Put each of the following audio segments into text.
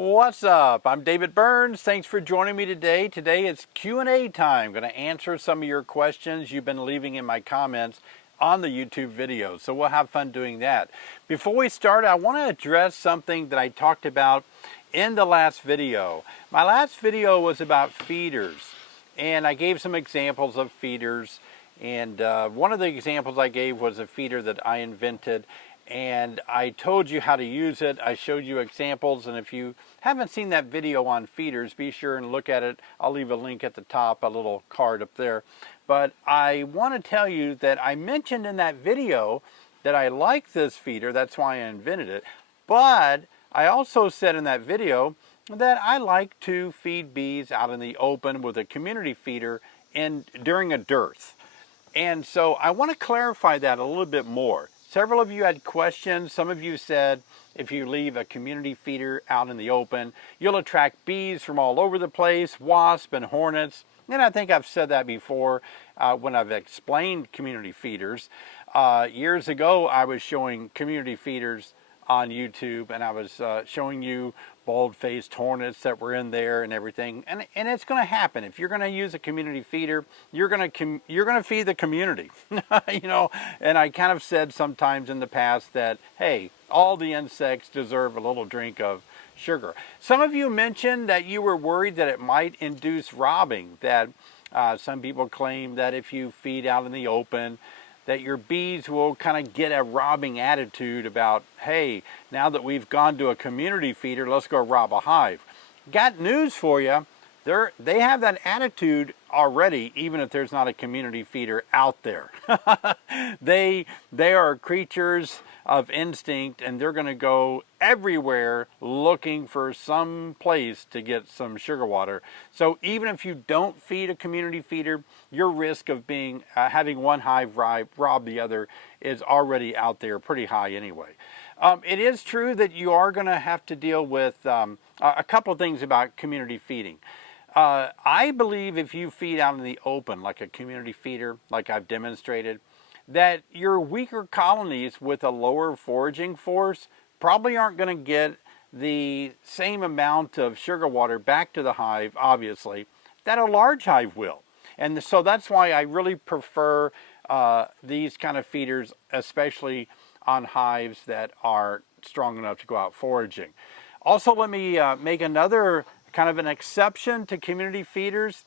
What's up? I'm David Burns. Thanks for joining me today. Today it's Q&A time. I'm going to answer some of your questions you've been leaving in my comments on the YouTube video. So we'll have fun doing that. Before we start, I want to address something that I talked about in the last video. My last video was about feeders, and I gave some examples of feeders. And one of the examples I gave was a feeder that I invented, and I told you how to use it. I showed you examples, and if you haven't seen that video on feeders, be sure and look at it. I'll leave a link at the top, a little card up there. But I want to tell you that I mentioned in that video that I like this feeder. That's why I invented it. But I also said in that video that I like to feed bees out in the open with a community feeder during a dearth. And so I want to clarify that a little bit more. Several of you had questions. Some of you said if you leave a community feeder out in the open, you'll attract bees from all over the place, wasps and hornets. And I think I've said that before when I've explained community feeders. Years ago, I was showing community feeders on YouTube, and I was showing you bald-faced hornets that were in there and everything. And it's going to happen. If you're going to use a community feeder, you're going to feed the community. You know, and I kind of said sometimes in the past that, hey, all the insects deserve a little drink of sugar. Some of you mentioned that you were worried that it might induce robbing, that some people claim that if you feed out in the open, that your bees will kind of get a robbing attitude about, hey, now that we've gone to a community feeder, let's go rob a hive. Got news for you. They have that attitude already, even if there's not a community feeder out there. They are creatures of instinct, and they're going to go everywhere looking for some place to get some sugar water. So even if you don't feed a community feeder, your risk of having one hive rob the other is already out there pretty high anyway. It is true that you are going to have to deal with a couple of things about community feeding. I believe if you feed out in the open, like a community feeder, like I've demonstrated, that your weaker colonies with a lower foraging force probably aren't going to get the same amount of sugar water back to the hive, obviously, that a large hive will. And so that's why I really prefer these kind of feeders, especially on hives that are strong enough to go out foraging. Also, let me make another kind of an exception to community feeders.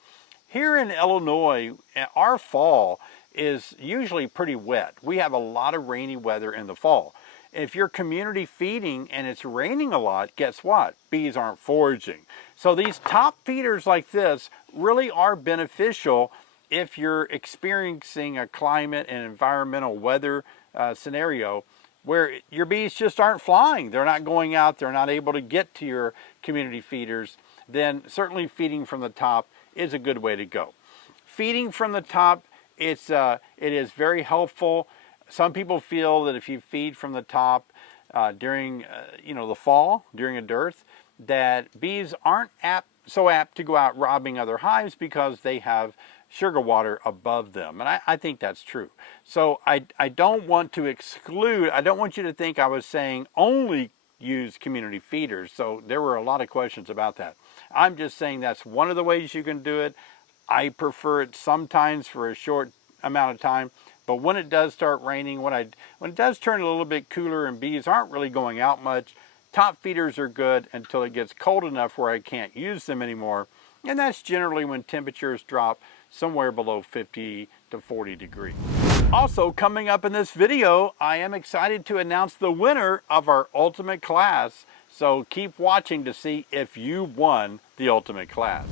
Here in Illinois, our fall is usually pretty wet. We have a lot of rainy weather in the fall. If you're community feeding and it's raining a lot, guess what? Bees aren't foraging. So these top feeders like this really are beneficial if you're experiencing a climate and environmental weather scenario where your bees just aren't flying. They're not going out. They're not able to get to your community feeders. Then certainly feeding from the top is a good way to go. Feeding from the top, it is very helpful. Some people feel that if you feed from the top during the fall, during a dearth, that bees aren't so apt to go out robbing other hives because they have sugar water above them. And I think that's true. So I don't want to exclude, I don't want you to think I was saying only use community feeders. So there were a lot of questions about that. I'm just saying that's one of the ways you can do it. I prefer it sometimes for a short amount of time, but when it does start raining, when it does turn a little bit cooler and bees aren't really going out much, top feeders are good until it gets cold enough where I can't use them anymore. And that's generally when temperatures drop somewhere below 50 to 40 degrees. Also, coming up in this video, I am excited to announce the winner of our ultimate class. So keep watching to see if you won the ultimate class.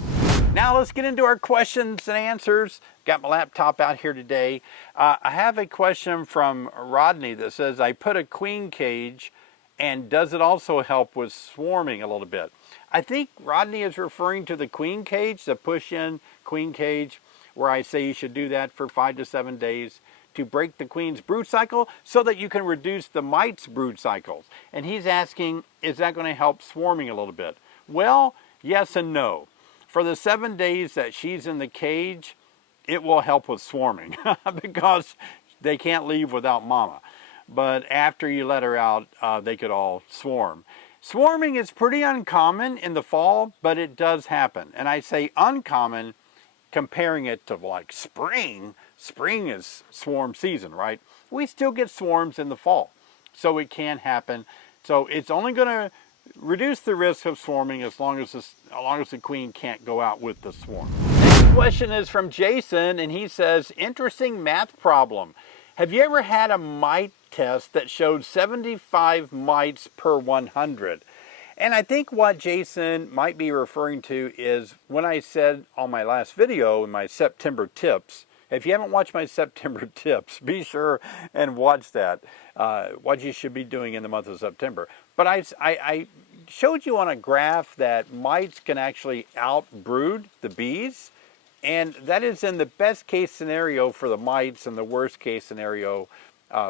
Now let's get into our questions and answers. Got my laptop out here today. I have a question from Rodney that says, I put a queen cage, and does it also help with swarming a little bit? I think Rodney is referring to the queen cage, the push-in queen cage, where I say you should do that for 5 to 7 days to break the queen's brood cycle so that you can reduce the mite's brood cycles. And he's asking, is that going to help swarming a little bit? Well, yes and no. For the 7 days that she's in the cage, it will help with swarming because they can't leave without mama. But after you let her out, they could all swarm. Swarming is pretty uncommon in the fall, but it does happen. And I say uncommon comparing it to like spring. Spring is swarm season, right? We still get swarms in the fall, so it can happen. So it's only going to reduce the risk of swarming as long as the queen can't go out with the swarm. Next question is from Jason, and he says, interesting math problem. Have you ever had a mite test that showed 75 mites per 100? And I think what Jason might be referring to is when I said on my last video in my September tips, if you haven't watched my September tips, be sure and watch that, what you should be doing in the month of September. But I showed you on a graph that mites can actually outbrood the bees, and that is in the best case scenario for the mites and the worst case scenario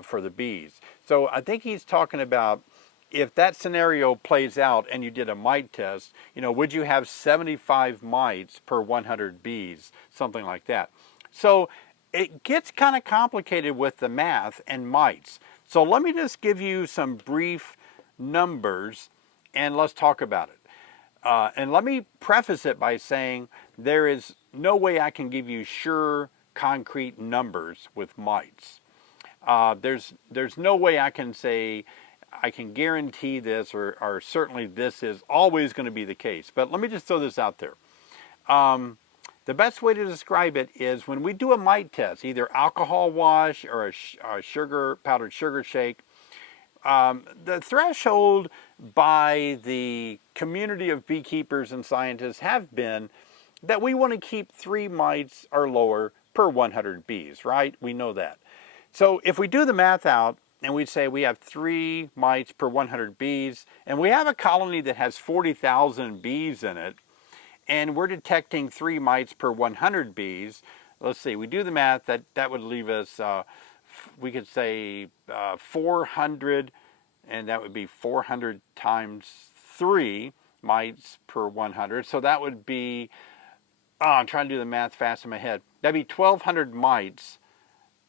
for the bees. So I think he's talking about if that scenario plays out and you did a mite test, would you have 75 mites per 100 bees, something like that. So it gets kind of complicated with the math and mites. So let me just give you some brief numbers and let's talk about it. And let me preface it by saying there is no way I can give you sure, concrete numbers with mites. There's no way I can say I can guarantee this or certainly this is always going to be the case. But let me just throw this out there. The best way to describe it is when we do a mite test, either alcohol wash or a powdered sugar shake, the threshold by the community of beekeepers and scientists have been that we want to keep 3 mites or lower per 100 bees, right? We know that. So if we do the math out and we say we have 3 mites per 100 bees, and we have a colony that has 40,000 bees in it, and we're detecting 3 mites per 100 bees, let's see, we do the math, that would leave us, we could say 400, and that would be 400 times 3 mites per 100. So that would be, I'm trying to do the math fast in my head, that'd be 1,200 mites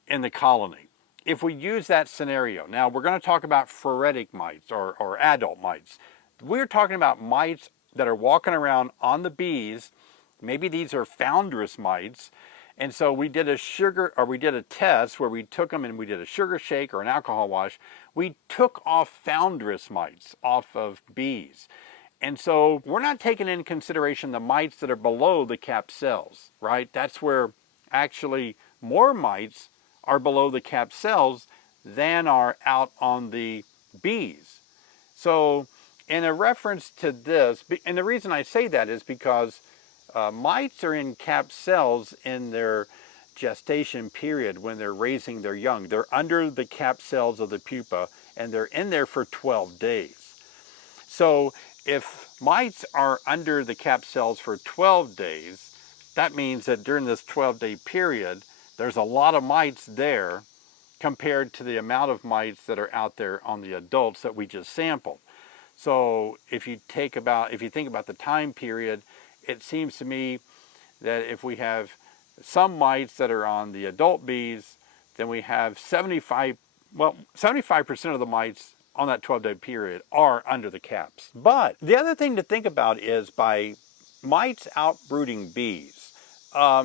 in the colony. If we use that scenario, now we're going to talk about phoretic mites or adult mites. We're talking about mites that are walking around on the bees. Maybe these are foundress mites. And so we did a test where we took them and we did a sugar shake or an alcohol wash. We took off foundress mites off of bees. And so we're not taking into consideration the mites that are below the capped cells, right? That's where actually more mites are below the capped cells than are out on the bees. So in a reference to this, and the reason I say that is because mites are in capped cells in their gestation period when they're raising their young. They're under the capped cells of the pupa and they're in there for 12 days. So if mites are under the capped cells for 12 days, that means that during this 12-day period, there's a lot of mites there compared to the amount of mites that are out there on the adults that we just sampled. So if you think about the time period, it seems to me that if we have some mites that are on the adult bees, then we have 75% of the mites on that 12-day period are under the caps. But the other thing to think about is by mites outbrooding bees,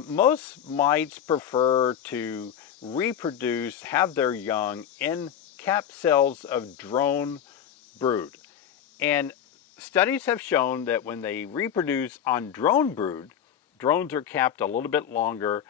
most mites prefer to reproduce, have their young in capped cells of drone brood. And studies have shown that when they reproduce on drone brood, drones are capped a little bit longer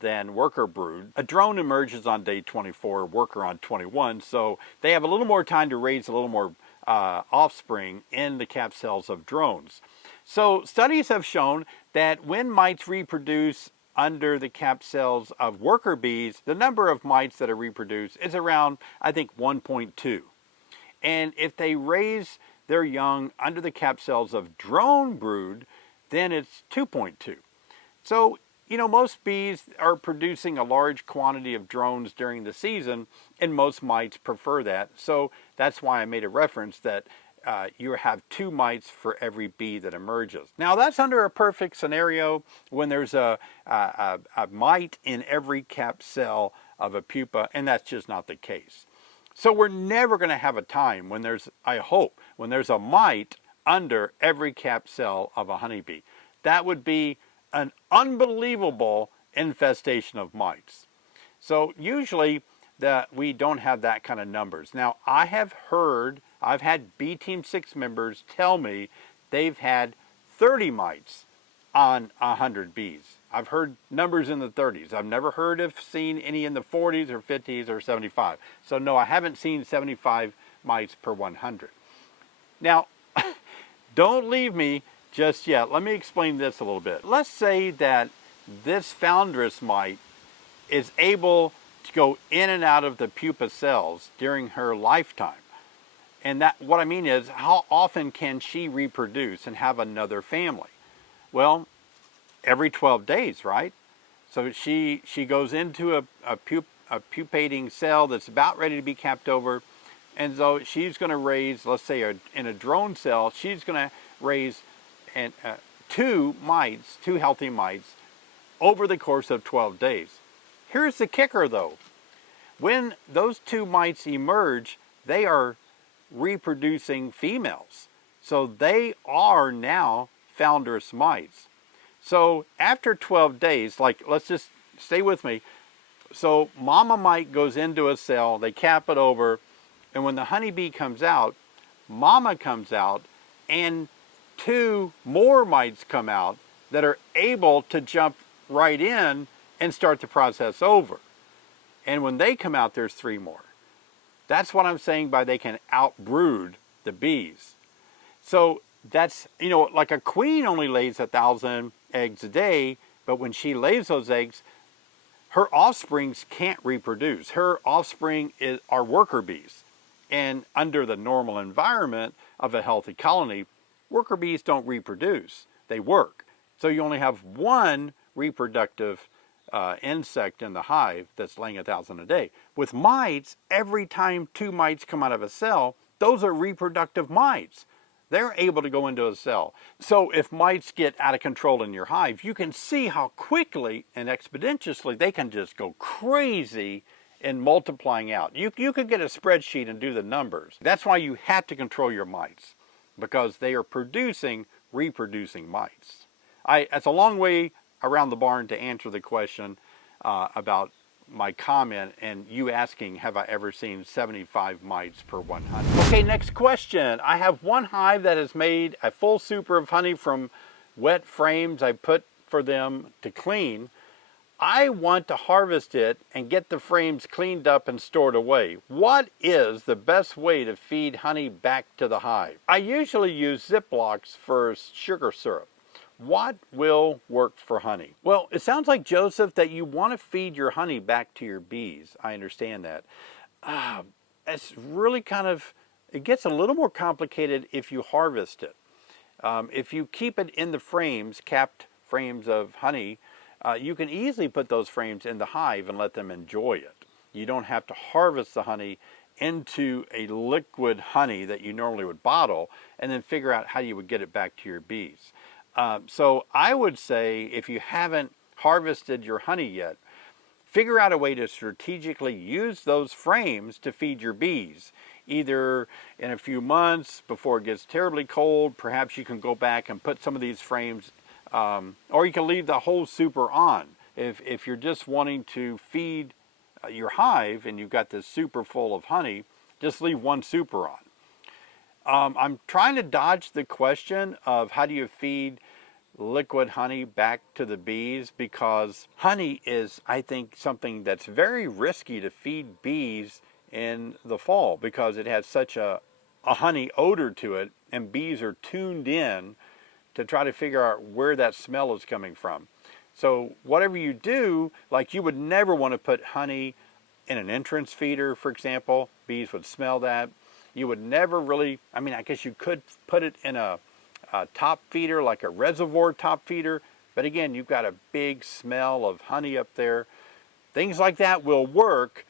than worker brood. A drone emerges on day 24, worker on 21, so they have a little more time to raise a little more offspring in the capped cells of drones. So studies have shown that when mites reproduce under the capped cells of worker bees, the number of mites that are reproduced is around, I think, 1.2. And if they raise their young under the capped cells of drone brood, then it's 2.2. So, most bees are producing a large quantity of drones during the season, and most mites prefer that. So that's why I made a reference that you have 2 mites for every bee that emerges. Now that's under a perfect scenario when there's a mite in every capped cell of a pupa, and that's just not the case. So we're never going to have a time when there's, I hope, when there's a mite under every capped cell of a honeybee. That would be an unbelievable infestation of mites. So usually we don't have that kind of numbers. Now I have heard, I've had B Team 6 members tell me they've had 30 mites on 100 bees. I've heard numbers in the 30s. I've never seen any in the 40s or 50s or 75. So no, I haven't seen 75 mites per 100. Now, don't leave me just yet. Let me explain this a little bit. Let's say that this foundress mite is able to go in and out of the pupa cells during her lifetime. And that, what I mean is, how often can she reproduce and have another family? Well, every 12 days, right? So she goes into a pupating cell that's about ready to be capped over, and so she's going to raise, let's say in a drone cell, she's going to raise two healthy mites over the course of 12 days. Here's the kicker though. When those two mites emerge, they are reproducing females. So they are now foundress mites. So after 12 days, like, let's just stay with me. So mama mite goes into a cell, they cap it over, and when the honeybee comes out, mama comes out, and two more mites come out that are able to jump right in and start the process over. And when they come out, there's three more. That's what I'm saying by they can outbrood the bees. So that's, you know, like a queen only lays 1,000 eggs a day, but when she lays those eggs, her offsprings can't reproduce. Her offspring are worker bees. And under the normal environment of a healthy colony, worker bees don't reproduce, they work. So you only have one reproductive insect in the hive that's laying 1,000 a day. With mites, every time two mites come out of a cell, those are reproductive mites. They're able to go into a cell. So if mites get out of control in your hive, you can see how quickly and expeditiously they can just go crazy in multiplying out. You could get a spreadsheet and do the numbers. That's why you have to control your mites, because they are reproducing mites. That's a long way around the barn to answer the question about my comment and you asking, have I ever seen 75 mites per 100? Okay, next question. I have one hive that has made a full super of honey from wet frames I put for them to clean. I want to harvest it and get the frames cleaned up and stored away. What is the best way to feed honey back to the hive? I usually use Ziplocs for sugar syrup. What will work for honey? Well, it sounds like, Joseph, that you want to feed your honey back to your bees. I understand that. It's really it gets a little more complicated if you harvest it. If you keep it in the frames, capped frames of honey, you can easily put those frames in the hive and let them enjoy it. You don't have to harvest the honey into a liquid honey that you normally would bottle and then figure out how you would get it back to your bees. So I would say, if you haven't harvested your honey yet, figure out a way to strategically use those frames to feed your bees. Either in a few months before it gets terribly cold, perhaps you can go back and put some of these frames, or you can leave the whole super on. If you're just wanting to feed your hive and you've got this super full of honey, just leave one super on. I'm trying to dodge the question of how do you feed liquid honey back to the bees, because honey is, I think, something that's very risky to feed bees in the fall because it has such a honey odor to it, and bees are tuned in to try to figure out where that smell is coming from. So whatever you do, like, you would never want to put honey in an entrance feeder, for example. Bees would smell that. You would never really, I mean, I guess you could put it in a top feeder, like a reservoir top feeder, but again, you've got a big smell of honey up there. Things like that will work.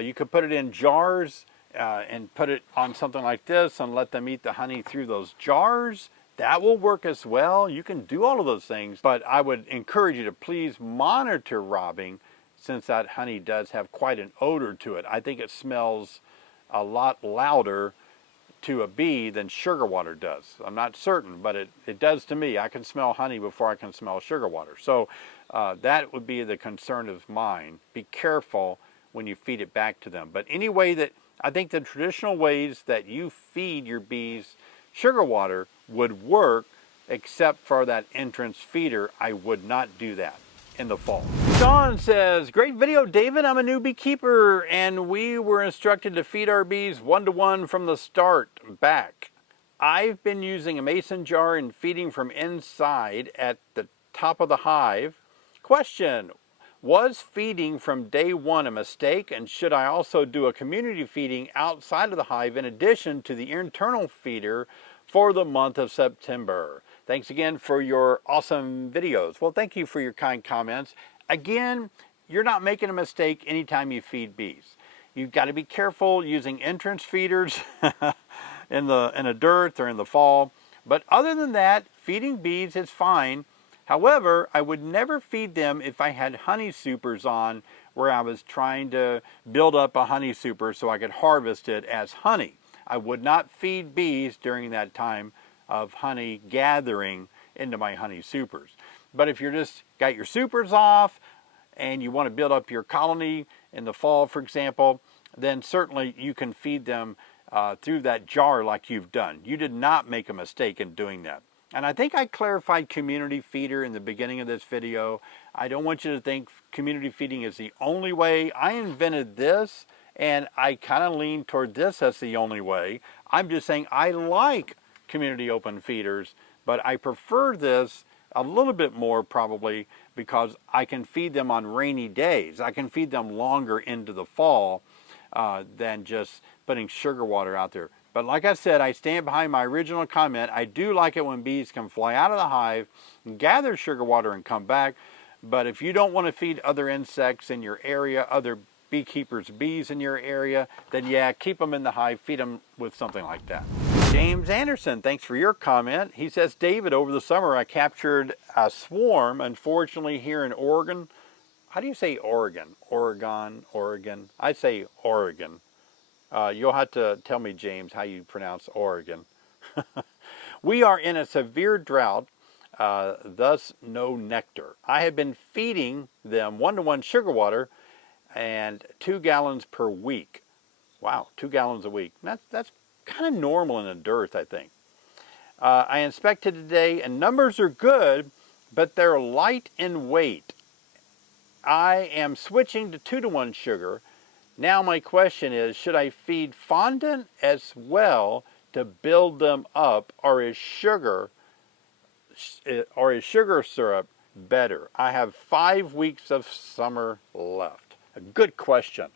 You could put it in jars and put it on something like this and let them eat the honey through those jars. That will work as well. You can do all of those things, but I would encourage you to please monitor robbing, since that honey does have quite an odor to it. I think it smells a lot louder to a bee than sugar water does. I'm not certain, but it does to me. I can smell honey before I can smell sugar water. So that would be the concern of mine. Be careful when you feed it back to them. But any way that, I think the traditional ways that you feed your bees sugar water would work, except for that entrance feeder. I would not do that in the fall. Sean says, great video, David. I'm a new beekeeper and we were instructed to feed our bees 1-to-1 from the start back. I've been using a mason jar and feeding from inside at the top of the hive. Question, was feeding from day one a mistake, and should I also do a community feeding outside of the hive in addition to the internal feeder for the month of September? Thanks again for your awesome videos. Well, thank you for your kind comments. Again, you're not making a mistake anytime you feed bees. You've got to be careful using entrance feeders in the dirt or in the fall. But other than that, feeding bees is fine. However, I would never feed them if I had honey supers on, where I was trying to build up a honey super so I could harvest it as honey. I would not feed bees during that time of honey gathering into my honey supers. But if you're just got your supers off and you want to build up your colony in the fall, for example, then certainly you can feed them through that jar like you've done. You did not make a mistake in doing that. And I think I clarified community feeder in the beginning of this video. I don't want you to think community feeding is the only way. I invented this and I kind of lean toward this as the only way. I'm just saying I like community open feeders, but I prefer this a little bit more probably because I can feed them on rainy days. I can feed them longer into the fall than just putting sugar water out there. But like I said, I stand behind my original comment. I do like it when bees can fly out of the hive, gather sugar water and come back. But if you don't want to feed other insects in your area, other beekeepers' bees in your area, then yeah, keep them in the hive, feed them with something like that. James Anderson, thanks for your comment. He says, David, over the summer I captured a swarm, unfortunately here in Oregon. How do you say Oregon? Oregon? I say Oregon. You'll have to tell me, James, how you pronounce Oregon. We are in a severe drought, thus no nectar. I have been feeding them 1-to-1 sugar water and 2 gallons per week. Wow, 2 gallons a week. That's kind of normal in a dearth, I think. I inspected today and numbers are good, but they're light in weight. I am switching to 2-to-1 sugar. Now my question is, should I feed fondant as well to build them up, or is sugar syrup better? I have 5 weeks of summer left. A good question.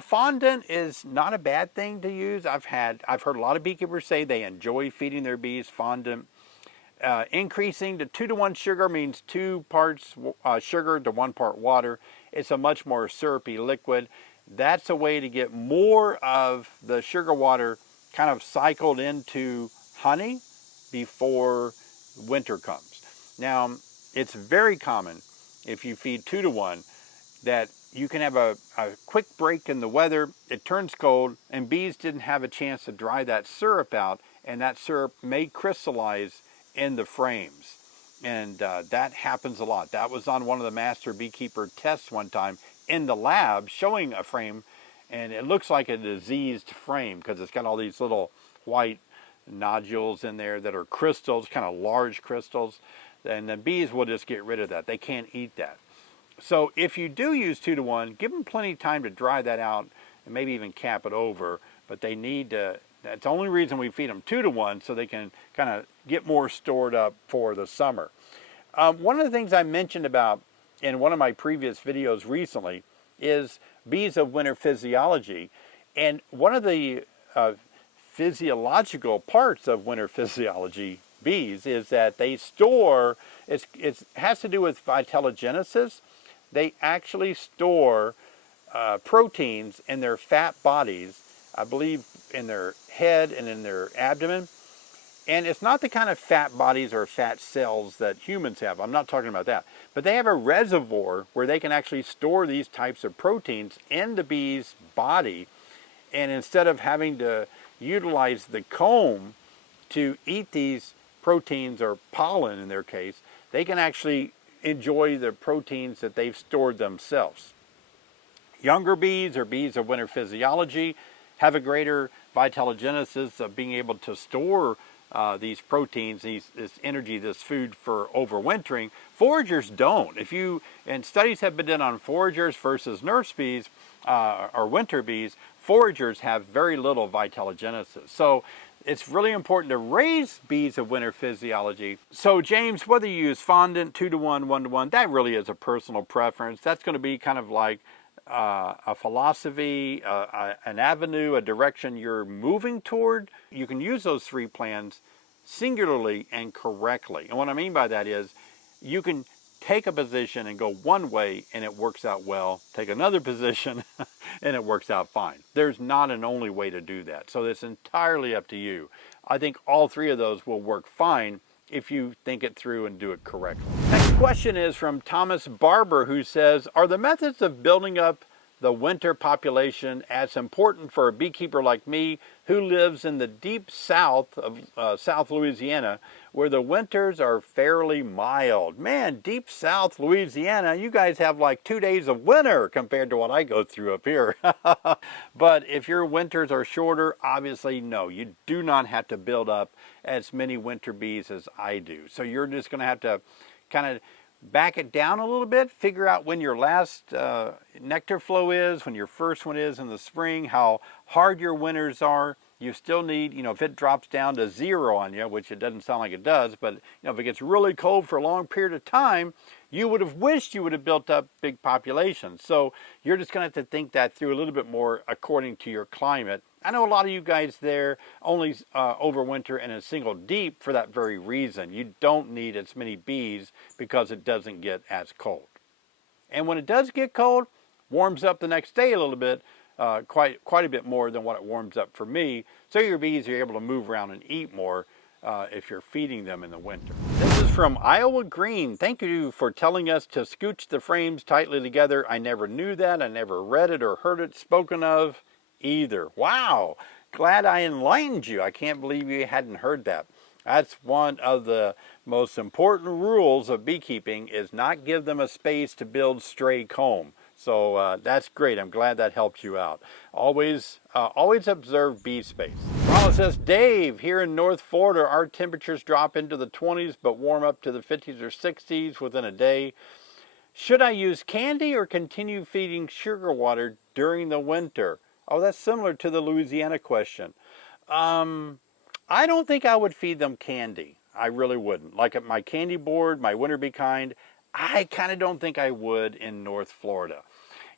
Fondant is not a bad thing to use. I've heard a lot of beekeepers say they enjoy feeding their bees fondant. Increasing to 2-to-1 sugar means 2 parts sugar to 1 part water. It's a much more syrupy liquid. That's a way to get more of the sugar water kind of cycled into honey before winter comes. Now, it's very common if you feed 2-to-1 that you can have a quick break in the weather, it turns cold, and bees didn't have a chance to dry that syrup out, and that syrup may crystallize in the frames. And that happens a lot. That was on one of the master beekeeper tests one time in the lab, showing a frame, and it looks like a diseased frame because it's got all these little white nodules in there that are crystals, kind of large crystals, and the bees will just get rid of that. They can't eat that. So if you do use 2-to-1, give them plenty of time to dry that out and maybe even cap it over, but they need to, that's the only reason we feed them 2-to-1, so they can kind of get more stored up for the summer. One of the things I mentioned about in one of my previous videos recently is bees of winter physiology. And one of the physiological parts of winter physiology bees is that they store, it has to do with vitellogenesis. They actually store proteins in their fat bodies, I believe in their head and in their abdomen. And it's not the kind of fat bodies or fat cells that humans have. I'm not talking about that. But they have a reservoir where they can actually store these types of proteins in the bee's body. And instead of having to utilize the comb to eat these proteins, or pollen in their case, they can actually enjoy the proteins that they've stored themselves. Younger bees, or bees of winter physiology, have a greater vitellogenesis of being able to store these proteins, this energy, this food for overwintering. Foragers don't. And studies have been done on foragers versus nurse bees or winter bees. Foragers have very little vitellogenesis. So it's really important to raise bees of winter physiology. So James, whether you use fondant, 2-to-1, 1-to-1, that really is a personal preference. That's going to be kind of like a philosophy, an avenue, a direction you're moving toward. You can use those 3 plans singularly and correctly. And what I mean by that is you can take a position and go one way and it works out well, take another position and it works out fine. There's not an only way to do that. So it's entirely up to you. I think all 3 of those will work fine if you think it through and do it correctly. Next question is from Thomas Barber, who says, are the methods of building up the winter population as important for a beekeeper like me who lives in the deep south of South Louisiana, where the winters are fairly mild? Man, deep South Louisiana, you guys have like 2 days of winter compared to what I go through up here. But if your winters are shorter, obviously no, you do not have to build up as many winter bees as I do. So you're just going to have to kind of back it down a little bit, figure out when your last nectar flow is, when your first one is in the spring, how hard your winters are. You still need, if it drops down to 0 on you, which it doesn't sound like it does, but if it gets really cold for a long period of time, you would have wished you would have built up big populations. So you're just going to have to think that through a little bit more according to your climate. I know a lot of you guys there only overwinter in a single deep for that very reason. You don't need as many bees because it doesn't get as cold. And when it does get cold, warms up the next day a little bit, quite a bit more than what it warms up for me. So your bees are able to move around and eat more if you're feeding them in the winter. This is from Iowa Green. Thank you for telling us to scooch the frames tightly together. I never knew that. I never read it or heard it spoken of either. Wow, glad I enlightened you. I can't believe you hadn't heard that. That's one of the most important rules of beekeeping, is not give them a space to build stray comb. So that's great. I'm glad that helped you out. Always observe bee space. Ronald says, Dave, here in North Florida, our temperatures drop into the 20s but warm up to the 50s or 60s within a day. Should I use candy or continue feeding sugar water during the winter? Oh, that's similar to the Louisiana question. I don't think I would feed them candy. I really wouldn't. Like at my candy board, my winter bee kind, I kind of don't think I would in North Florida.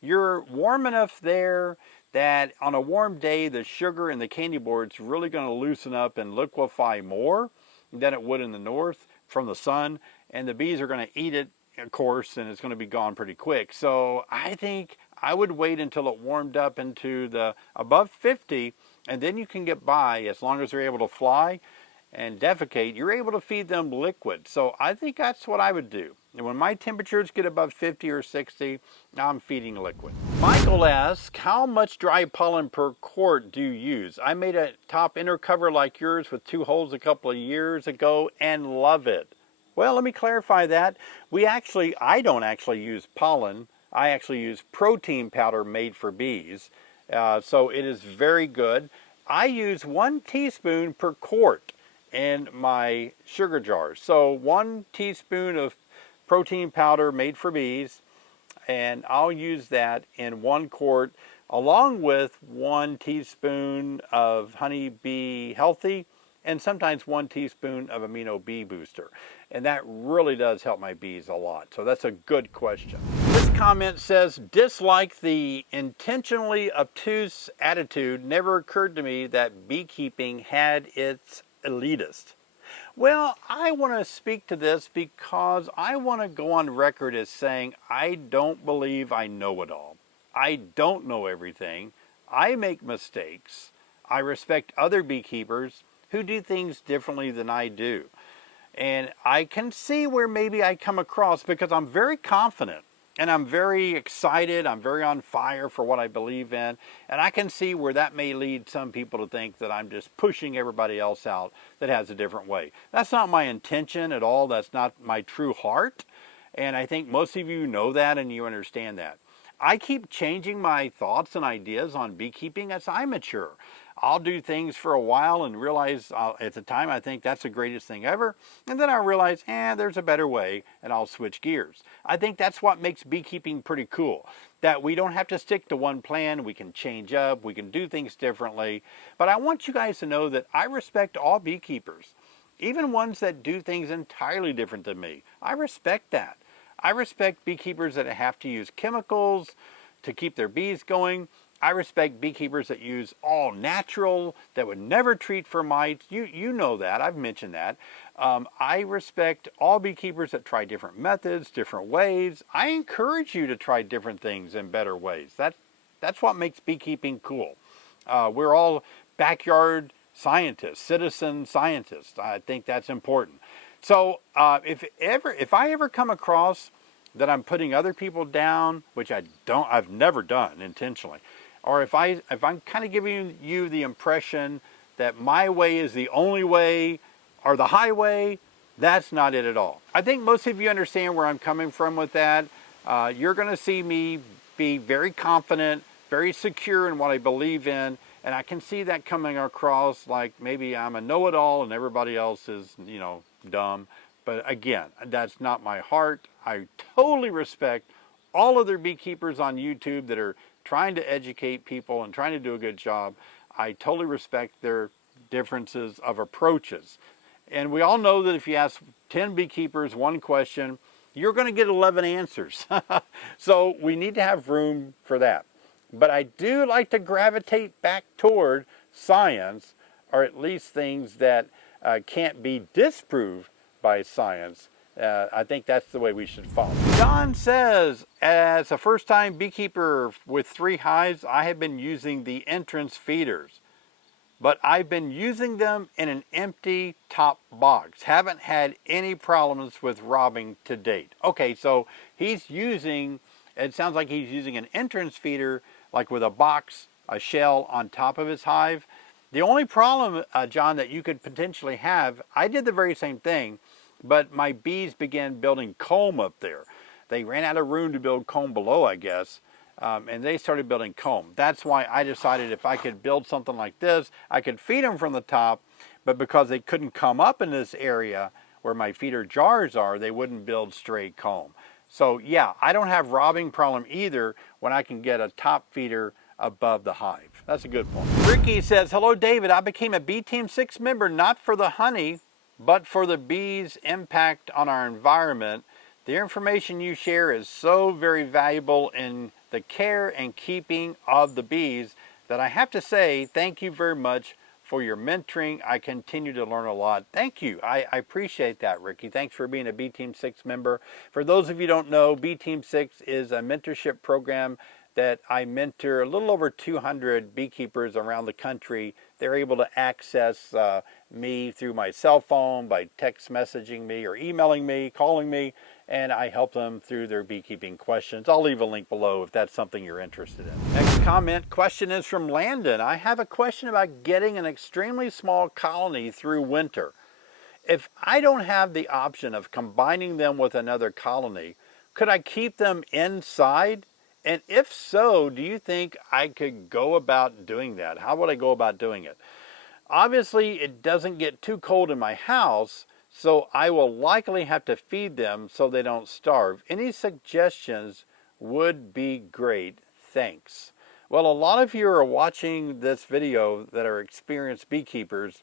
You're warm enough there that on a warm day, the sugar in the candy board's really going to loosen up and liquefy more than it would in the north from the sun. And the bees are going to eat it, of course, and it's going to be gone pretty quick. So I think I would wait until it warmed up into the above 50, and then you can get by. As long as they're able to fly and defecate, you're able to feed them liquid. So I think that's what I would do. And when my temperatures get above 50 or 60, I'm feeding liquid. Michael asks, how much dry pollen per quart do you use? I made a top inner cover like yours with 2 holes a couple of years ago and love it. Well, let me clarify that. I don't actually use pollen. I actually use protein powder made for bees. So it is very good. I use 1 teaspoon per quart in my sugar jars. So 1 teaspoon of protein powder made for bees, and I'll use that in 1 quart along with 1 teaspoon of Honey Bee Healthy and sometimes 1 teaspoon of Amino Bee Booster. And that really does help my bees a lot. So that's a good question. This comment says, dislike the intentionally obtuse attitude. Never occurred to me that beekeeping had its elitist. Well, I want to speak to this because I want to go on record as saying I don't believe I know it all. I don't know everything. I make mistakes. I respect other beekeepers who do things differently than I do. And I can see where maybe I come across, because I'm very confident And I'm very excited. I'm very on fire for what I believe in. And I can see where that may lead some people to think that I'm just pushing everybody else out that has a different way. That's not my intention at all. That's not my true heart. And I think most of you know that and you understand that. I keep changing my thoughts and ideas on beekeeping as I mature. I'll do things for a while and realize at the time I think that's the greatest thing ever. And then I realize, there's a better way, and I'll switch gears. I think that's what makes beekeeping pretty cool. That we don't have to stick to one plan. We can change up. We can do things differently. But I want you guys to know that I respect all beekeepers, even ones that do things entirely different than me. I respect that. I respect beekeepers that have to use chemicals to keep their bees going. I respect beekeepers that use all natural, that would never treat for mites. You know that. I've mentioned that. I respect all beekeepers that try different methods, different ways. I encourage you to try different things in better ways. That's what makes beekeeping cool. We're all backyard scientists, citizen scientists. I think that's important. So if I ever come across that I'm putting other people down, which I've never done intentionally, or if I'm kind of giving you the impression that my way is the only way or the highway, that's not it at all. I think most of you understand where I'm coming from with that. You're going to see me be very confident, very secure in what I believe in, and I can see that coming across like maybe I'm a know-it-all and everybody else is, dumb. But again, that's not my heart. I totally respect all other beekeepers on YouTube that are trying to educate people and trying to do a good job. I totally respect their differences of approaches. And we all know that if you ask 10 beekeepers one question, you're going to get 11 answers. So we need to have room for that. But I do like to gravitate back toward science, or at least things that can't be disproved by science. I think that's the way we should follow. John says, as a first-time beekeeper with 3 hives, I have been using the entrance feeders, but I've been using them in an empty top box. Haven't had any problems with robbing to date. Okay, so he's using, it sounds like he's using an entrance feeder, like with a box, a shell on top of his hive. The only problem, John, that you could potentially have, I did the very same thing, but my bees began building comb up there. They ran out of room to build comb below, I guess, and they started building comb. That's why I decided if I could build something like this, I could feed them from the top, but because they couldn't come up in this area where my feeder jars are, they wouldn't build stray comb. So yeah, I don't have robbing problem either when I can get a top feeder above the hive. That's a good point. Ricky says, hello David, I became a Bee Team 6 member not for the honey, but for the bees' impact on our environment. The information you share is so very valuable in the care and keeping of the bees that I have to say thank you very much for your mentoring. I continue to learn a lot. Thank you. I appreciate that, Ricky. Thanks for being a Bee Team 6 member. For those of you who don't know, Bee Team 6 is a mentorship program that I mentor a little over 200 beekeepers around the country. They're able to access me through my cell phone, by text messaging me or emailing me, calling me, and I help them through their beekeeping questions. I'll leave a link below if that's something you're interested in. Next question is from Landon. I have a question about getting an extremely small colony through winter. If I don't have the option of combining them with another colony, could I keep them inside? And if so, do you think I could go about doing that? How would I go about doing it? Obviously, it doesn't get too cold in my house, so I will likely have to feed them so they don't starve. Any suggestions would be great. Thanks. Well, a lot of you are watching this video that are experienced beekeepers,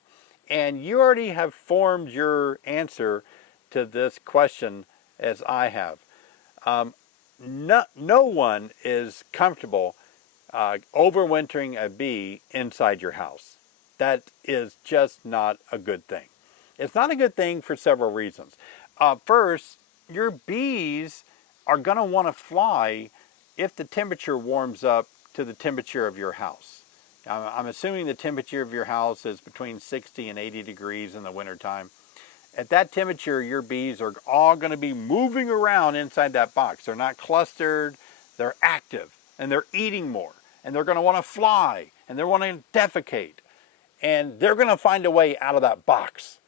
and you already have formed your answer to this question as I have. No one is comfortable overwintering a bee inside your house. That is just not a good thing. It's not a good thing for several reasons. First, your bees are going to want to fly if the temperature warms up to the temperature of your house. I'm assuming the temperature of your house is between 60 and 80 degrees in the wintertime. At that temperature, your bees are all going to be moving around inside that box. They're not clustered, they're active, and they're eating more, and they're going to want to fly, and they're want to defecate, and they're going to find a way out of that box.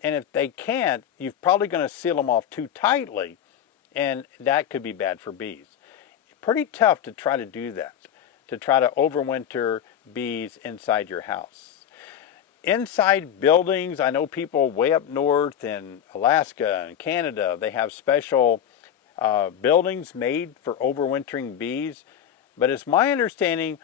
And if they can't, you're probably going to seal them off too tightly, and that could be bad for bees. Pretty tough to try to do that, to try to overwinter bees inside your house. Inside buildings, I know people way up north in Alaska and Canada, they have special buildings made for overwintering bees. But it's my understanding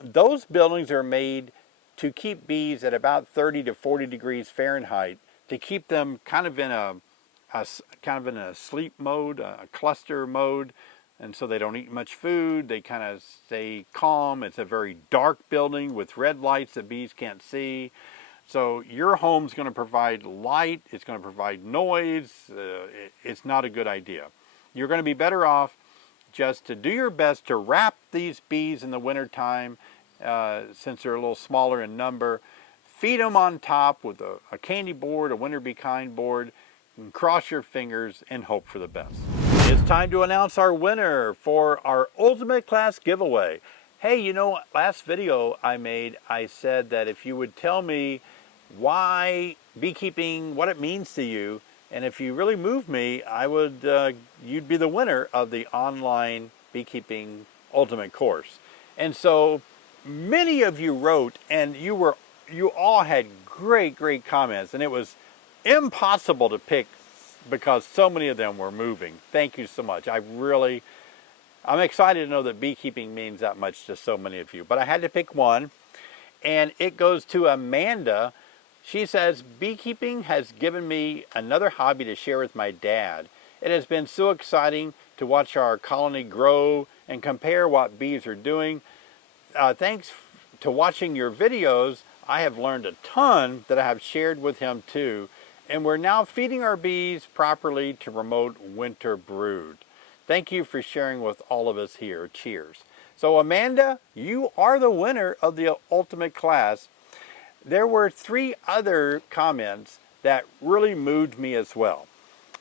those buildings are made to keep bees at about 30 to 40 degrees Fahrenheit, to keep them kind of in a sleep mode, a cluster mode, and so they don't eat much food. They kind of stay calm. It's a very dark building with red lights that bees can't see. So your home's going to provide light, it's going to provide noise, it's not a good idea. You're going to be better off just to do your best to wrap these bees in the wintertime, since they're a little smaller in number. Feed them on top with a candy board, a winter be kind board, and cross your fingers and hope for the best. It's time to announce our winner for our Ultimate Class giveaway. Hey, you know, last video I made, I said that if you would tell me why beekeeping, what it means to you, and if you really moved me, I would, you'd be the winner of the online beekeeping ultimate course. And so many of you wrote, and you all had great comments, and it was impossible to pick because so many of them were moving. Thank you so much. I'm excited to know that beekeeping means that much to so many of you. But I had to pick one, and it goes to Amanda. She says, beekeeping has given me another hobby to share with my dad. It has been so exciting to watch our colony grow and compare what bees are doing. Thanks to watching your videos, I have learned a ton that I have shared with him too. And we're now feeding our bees properly to promote winter brood. Thank you for sharing with all of us here. Cheers. So Amanda, you are the winner of the Ultimate Class. There were 3 other comments that really moved me as well.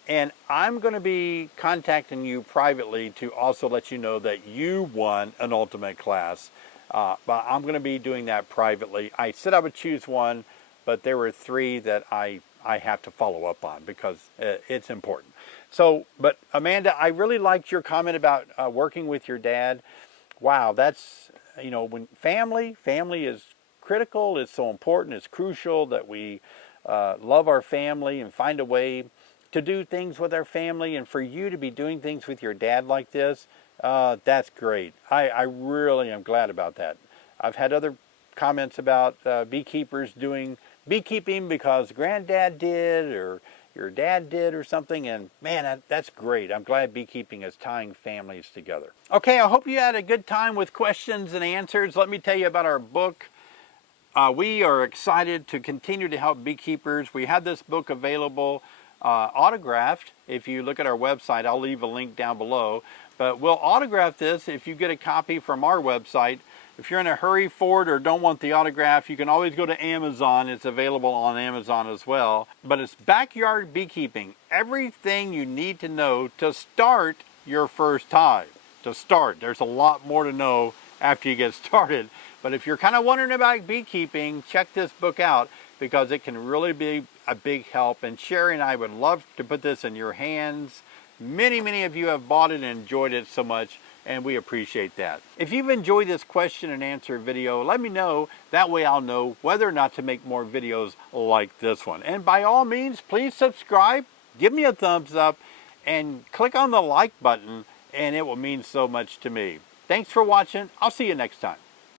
And I'm going to be contacting you privately to also let you know that you won an Ultimate Class. But I'm going to be doing that privately. I said I would choose one, but there were 3 that I have to follow up on because it's important. So, but Amanda, I really liked your comment about working with your dad. Wow, that's, you know, when family is critical, it's so important, it's crucial that we love our family and find a way to do things with our family. And for you to be doing things with your dad like this, that's great. I really am glad about that. I've had other comments about beekeepers doing beekeeping because granddad did or your dad did or something, and man, that's great. I'm glad beekeeping is tying families together. Okay, I hope you had a good time with questions and answers. Let me tell you about our book. We are excited to continue to help beekeepers. We have this book available autographed. If you look at our website, I'll leave a link down below, but we'll autograph this if you get a copy from our website. If you're in a hurry for it or don't want the autograph, you can always go to Amazon. It's available on Amazon as well. But it's Backyard Beekeeping. Everything you need to know to start your first hive. To start. There's a lot more to know after you get started. But if you're kind of wondering about beekeeping, check this book out because it can really be a big help. And Sherry and I would love to put this in your hands. Many of you have bought it and enjoyed it so much, and we appreciate that. If you've enjoyed this question and answer video, let me know. That way I'll know whether or not to make more videos like this one. And by all means, please subscribe, give me a thumbs up, and click on the like button, and it will mean so much to me. Thanks for watching. I'll see you next time.